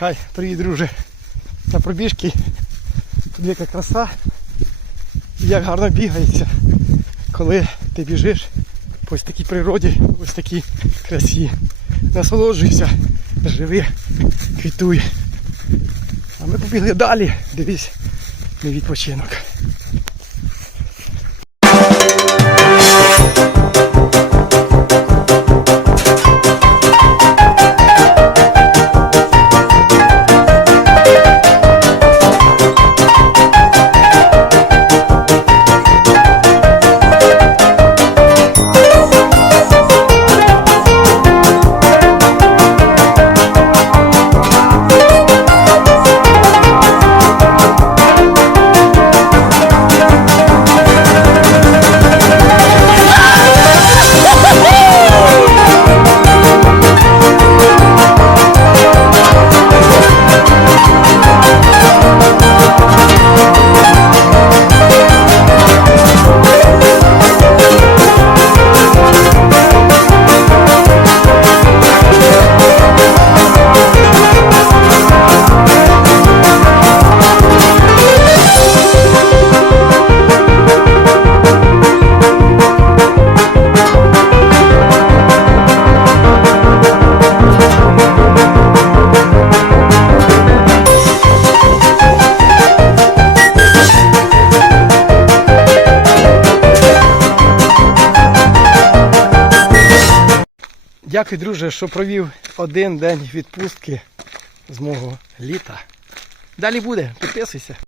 Хай, привіт, друже. На пробіжки. Тут яка краса. І як гарно бігається, коли ти біжиш по ось такій природі, ось такій красі. Насолоджуйся, живи, квітуй. А ми побігли далі. Дивись, мій відпочинок. Дякую, друже, що провів один день відпустки з мого літа. Далі буде, підписуйся.